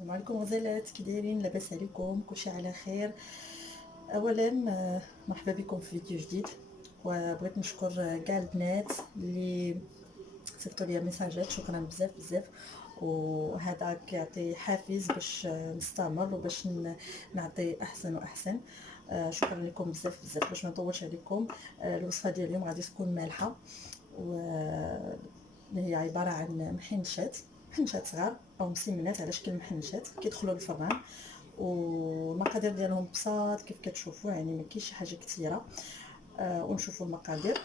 السلام عليكم غزالات، كي دايرين؟ لاباس عليكم؟ كلشي على خير؟ اولا مرحبا بكم في فيديو جديد. وبغيت نشكر كاع البنات اللي صيفطوا لي ميساجات، شكرا بزاف بزاف. وهذا كيعطي حافز باش نستمر وباش نعطي احسن واحسن. شكرا لكم بزاف بزاف. باش ما نطولش عليكم، الوصفه ديال اليوم غادي تكون مالحه، و هي عباره عن محنشات صغار او مسمنات على شكل محنشات كيدخلوا للفران. والمقادير ديالهم بساط كيف كتشوفوا، يعني ما كاينش شي حاجه كثيره. ونشوفوا المقادير.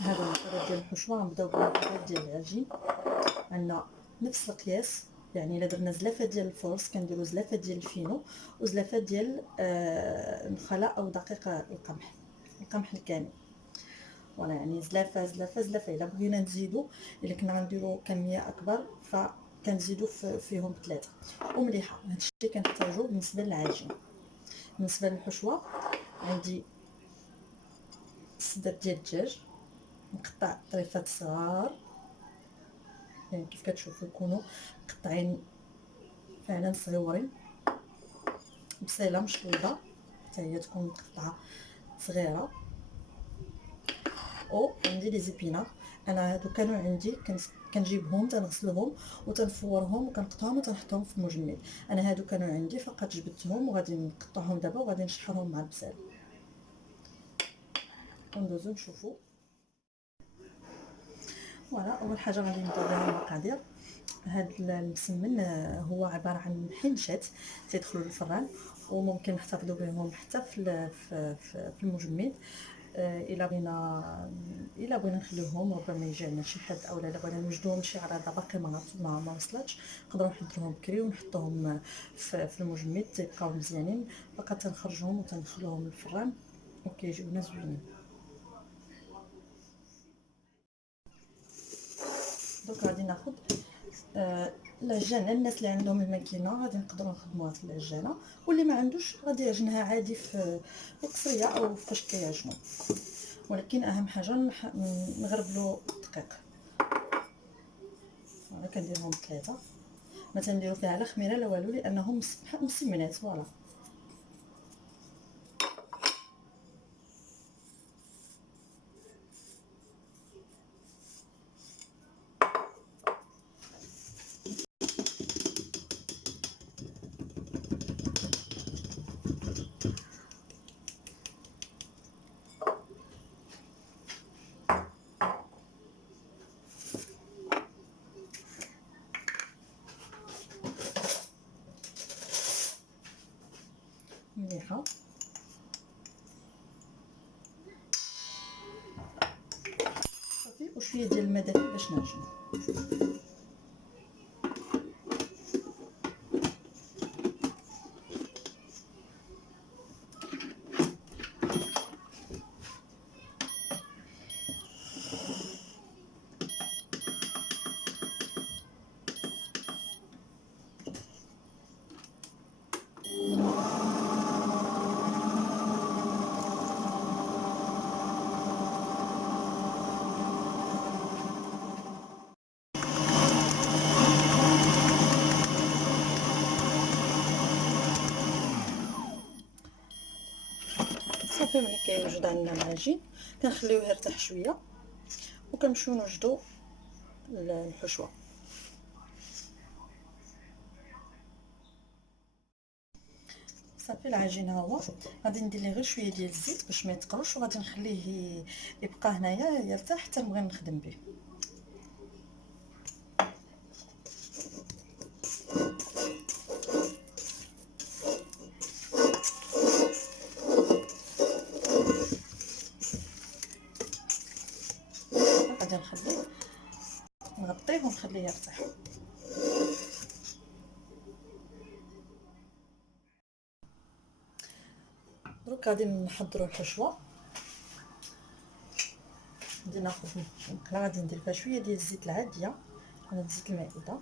هذا المقادير ديال الحشوه. غنبداو بالمقادير ديال العجين. عندنا نفس القياس، يعني الا درنا زلافه ديال الفورس كنديروا زلافه ديال الفينو وزلافه ديال النخاله او دقيق القمح الكامل. فوالا، يعني زلافه زلافه زلافه. الا بغينا نزيدوا، الا كنا غنديروا كميه اكبر فكنزيدوا فيهم بثلاثه ومليحه. هادشي كنحتاجو بالنسبه للعجين. بالنسبه للحشوه عندي صدر ديال الدجاج مقطع طريفات صغار، يعني كيف كتشوفوا يكونوا مقطعين فعلا صغيورين. بصيله مشلوضه حتى هي تكون مقطعه صغيره. عندي لي زيبينار. انا هادو كانوا عندي، كنجيبهم تنغسلهم وتنفورهم وكنقطعهم وتنحطهم في المجمد. انا هادو كانوا عندي فقط جبدتهم وغادي نقطعهم دابا وغادي نشحرهم مع البصل. وندوزو نشوفوا. فوالا، اول حاجه غادي نبداو بها المقادير. هاد المسمن هو عباره عن حنشات تيدخلوا للفران، وممكن نحتفظوا بهم حتى في المجمد. الا بغينا نخليوهم ربما يجي عندنا شي حد، اولا الا بغينا نوجدوهم شي عراضه باقي ما وصلتش، نقدروا نحضروهم بكري ونحطوهم في المجمد تيبقاو مزيانين. فقط تنخرجوهم وتندخلوهم للفران وكيجيونا زوينين. دوك غادي ناخذ العجانه. الناس اللي عندهم الماكينه غادي نقدروا نخدموها في العجانه، واللي ما عندوش غادي يعجنها عادي في القصريه او فاش كيعجنوا. ولكن اهم حاجه نغربلو الدقيق. انا كنديرهم ثلاثه، ما تنديروا فيها لا خميره لا والو لانهم مسمنات. فوالا. مليحه. صافي، وشويه ديال الماء دافي باش نعجن. صافي، ملي كيوجد عندنا العجين كنخليوه يرتاح شويه وكنمشيو نوجدو الحشوه. صافي، العجين ها هو. غادي ندير ليه غير شويه ديال الزيت باش ما يتقروش، وغادي نخليه يبقى هنايا يرتاح حتى نبغي نخدم به. غادي نخليه نغطيه ونخليه يرتاح. دروك غادي نحضروا الحشوه. غادي ناخذ مقله، غادي ندير فيها شويه ديال الزيت العاديه، انا زيت المائده.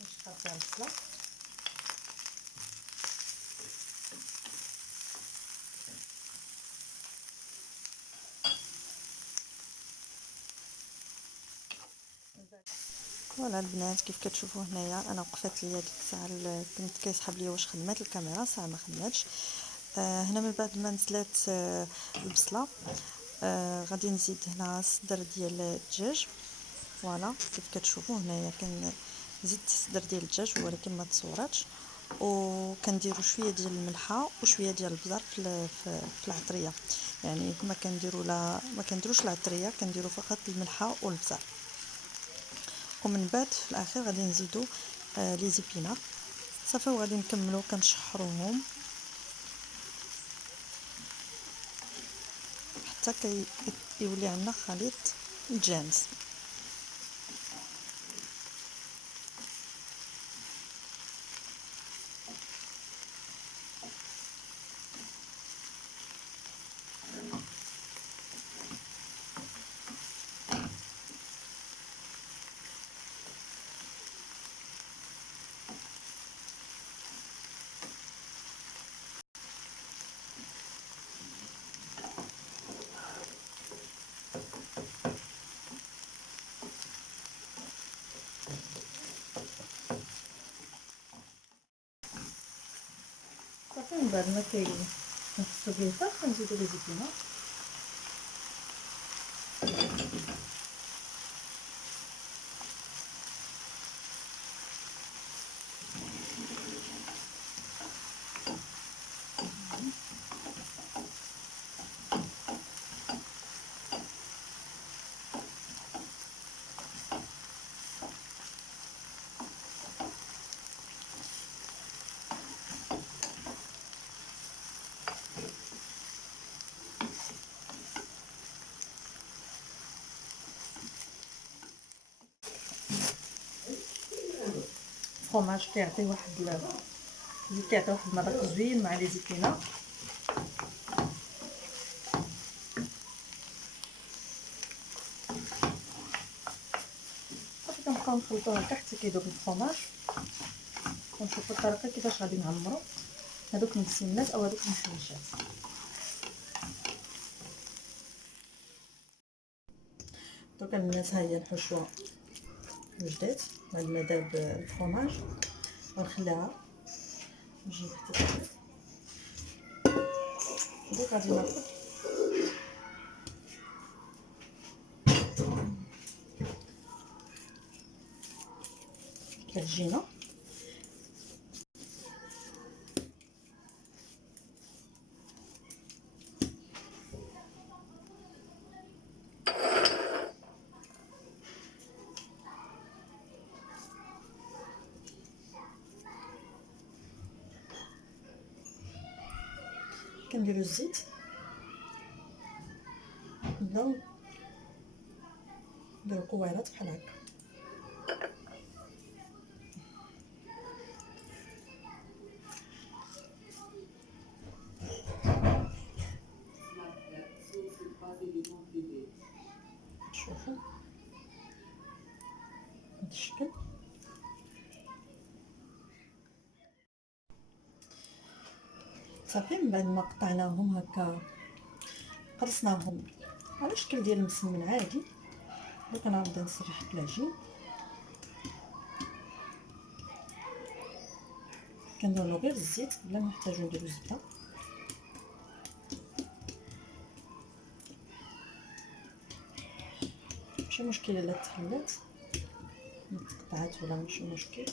نشطف فيها البصله. فوالا البنات كيف كتشوفوا هنايا انا وقفت ليا ديك الساعه كنت كيسحب ليا واش خدمات الكاميرا ساعه ما خدماتش. هنا من بعد ما نزلات البصله غادي نزيد هنا الصدر ديال الدجاج. فوالا كيف كتشوفوا هنايا زدت الصدر ديال الدجاج ولكن ما تصوراتش، وكنديروا شويه ديال الملحه وشويه ديال البزار في العطريه. يعني ما كنديروش العطريه، كنديروا فقط الملحه والبزار. ومن بعد في الاخير غادي نزيدوا لي زيبينار صافي، وغادي نكملوا كنشحروهم حتى كيولي عندنا خليط متجانس. صافي من بعد ما كنحسو بيه حتى كنزيدو لي زيتونه. الفرomاج كيعطي واحد المذاق زوين مع لي زيتونه. صافي كنبقاو نخلطوه هكا حتى كيذوب الفرomاج، ونشوفوا الطريقه كيفاش غادي نعمرو هذوك المسمنات او هذوك المحويشات. دوكا البنات ها هي الحشوه وجدات بعد ما داب الفرomاج، غنخليها نجيب حتى تطيب. دوك غادي ناخذ العجينه كنديروا الزيت، نبداو نديرو كويرات بحال هكا. شوفوا هاد الشكل. صافي من بعد ما قطعناهم هكا قرصناهم على شكل ديال المسمن عادي. دوك انا غنبدا نسرح العجين، كنديرو غير الزيت بلا ما نحتاجو نديرو الزبده. ماشي مشكل الا تحلات تقطعات ولا ماشي مشكل.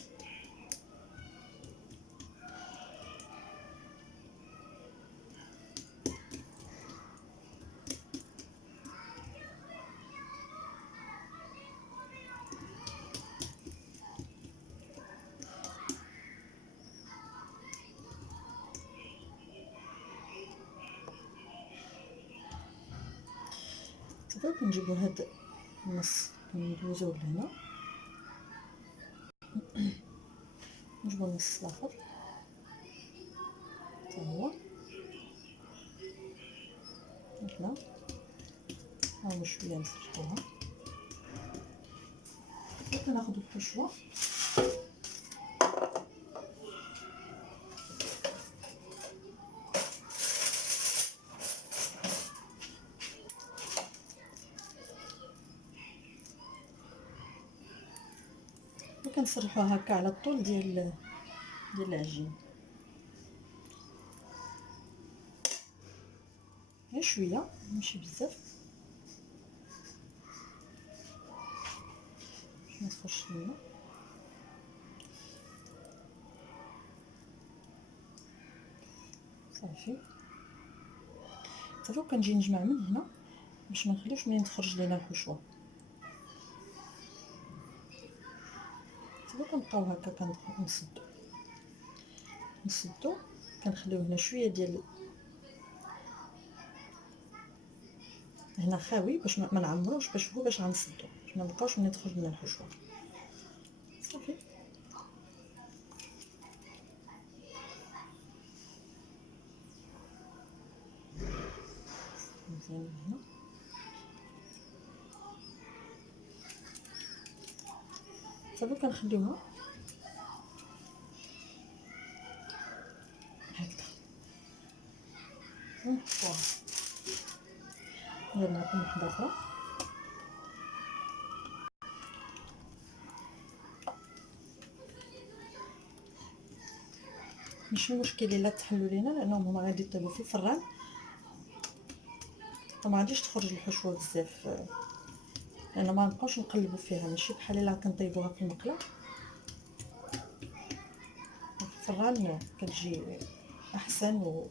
صافي كنجيبو هاد النص كندوزوه لهنا، نجيبو النص الاخر حتى هو هكذا. ها هو شويه نسرحوها. كناخدو الحشوه كنسرحوها هكا على الطول ديال العجين، غير شويه ماشي بزاف باش ما تخرجش لينا. صافي كنجي نجمع من هنا باش ما نخليوش منين تخرج لينا الحشوه. كنبقاو هكا نسدو كنخليو هنا شويه ديال هنا خاوي باش ما نعمروش، باش غنسدو باش ما نبقاوش منين تخرج لنا الحشوه. صافي مزيان هنا صافي كنخليوها هكذا ونحطوها. ندير معكم وحده اخرى. ماشي مشكل الا تحلوا لينا لانهم هما غادي يطيبوا في الفران وما غاديش تخرج الحشوه بزاف، لان ما نبقاوش نقلبوا فيها، ماشي بحال الا كنطيبوها في المقله. في الفران كتجي احسن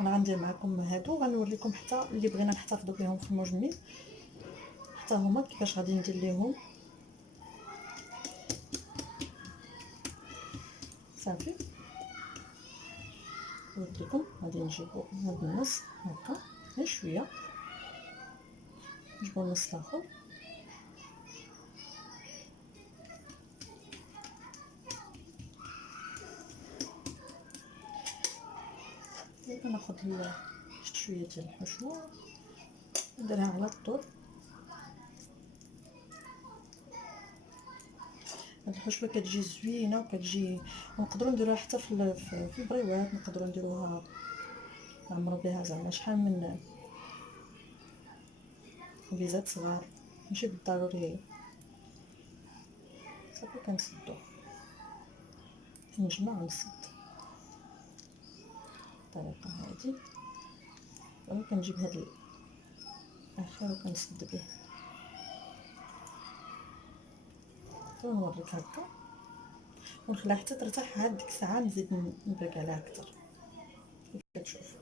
انا غندير معكم هادو، غنوريكم حتى اللي بغينا نحتفظوا بهم في المجمل حتى هما كيفاش غادي ندير ليهم. صافي قلت لكم غادي نجيبو هاد النص هكا غير شويه، نجيبو النص الاخر كناخد شويه ديال الحشوه نديرها على الطول. هاد الحشوه كتجي زوينه وكتجي ونقدروا نديروها حتى في البريوات، نقدروا نديروها نعمروا بها زعما شحال من خبيزات صغار، ماشي بالضروري. صافي كنسدو نجمع ونسد بالطريقه هذه. وانا كنجيب هاد الاخر وكنسد به ونوريك هكا ونخليها حتى ترتاح. عاد ديك الساعه نزيد نبرك عليها اكثر كيف كتشوف.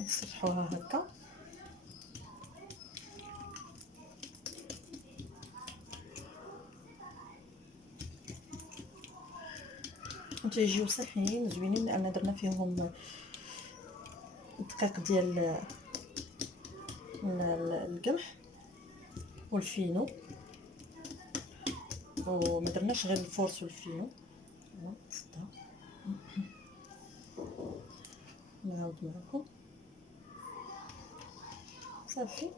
نسرحوها هكا وتيجيو صحيين زوينين لان درنا فيهم الدقيق ديال القمح والفينو، وما درناش غير الفورس والفينو. نعاود معكم صافي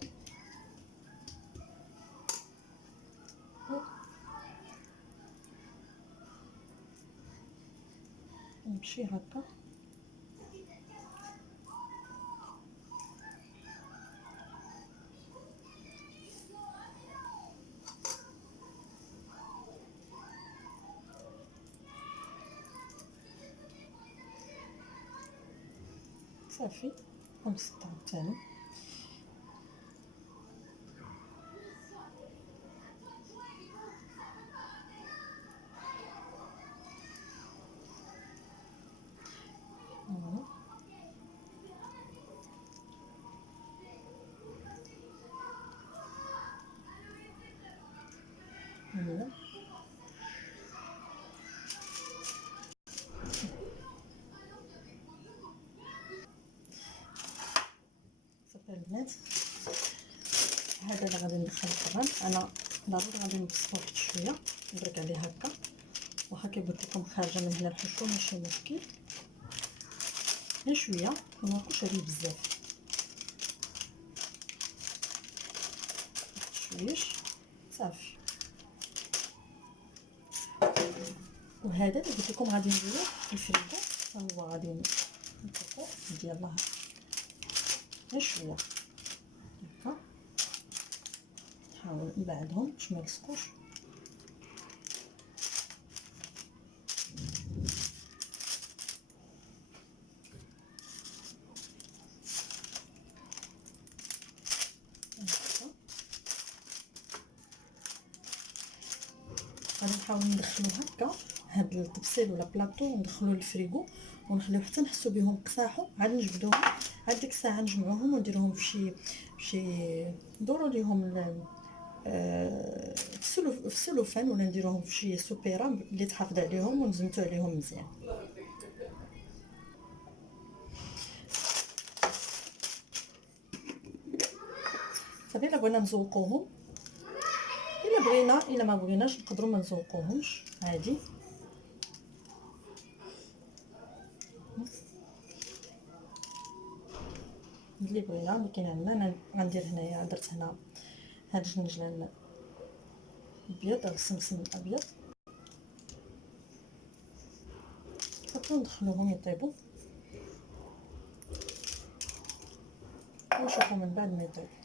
نمشي هكا صافي ونسطها تاني. هنا صافي البنات هذا اللي غادي ندخل الفران. انا ضروري غادي نبسطو واحد شويه نبرك عليه هكا، واخا كيف قلت لكم خارجه من هنا الحشوه ماشي مشكل، غير شويه ما ناكلش عليه بزاف. يطيش صافي. وهذا اللي قلت لكم غادي نديروه في الفريغو، هو غادي نطلقو ديالها غير شويه هكا، نحاول نبعدهم باش ما يلصقوش. غادي نحاول ندخلو هكا هاد الطبسيل ولا بلاطو وندخلوه للفريغو ونخليو حتى نحسو بهم قصاحو، عاد نجبدوهم، عاد ديك الساعه نجمعوهم ونديروهم في شي ندورو ليهم في السلوفان، ولا نديروهم في شي سوبيرا اللي تحافظ عليهم ونزمتو عليهم مزيان. صافي. الا بغينا نزوقوهم، الا بغينا، الا ما بغيناش نقدروا ما نزوقوهمش عادي. اللي بغينا، اللي كاين عندنا. انا غندير هنايا، درت هنا هاد الجنجلان ابيض، هاد السمسم الابيض، صافي ندخلوهم يطيبوا ونشوفوا من بعد ما يطيبوا.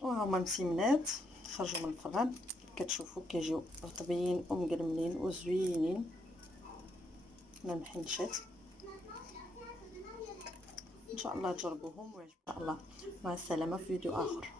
وهما مسيمنات خرجوا من الفران، كتشوفوا كيجيو رطبين ومقرملين وزوينين ما محنشات. ان شاء الله تجربوهم ويعجبكم. ان شاء الله. مع السلامه في فيديو اخر.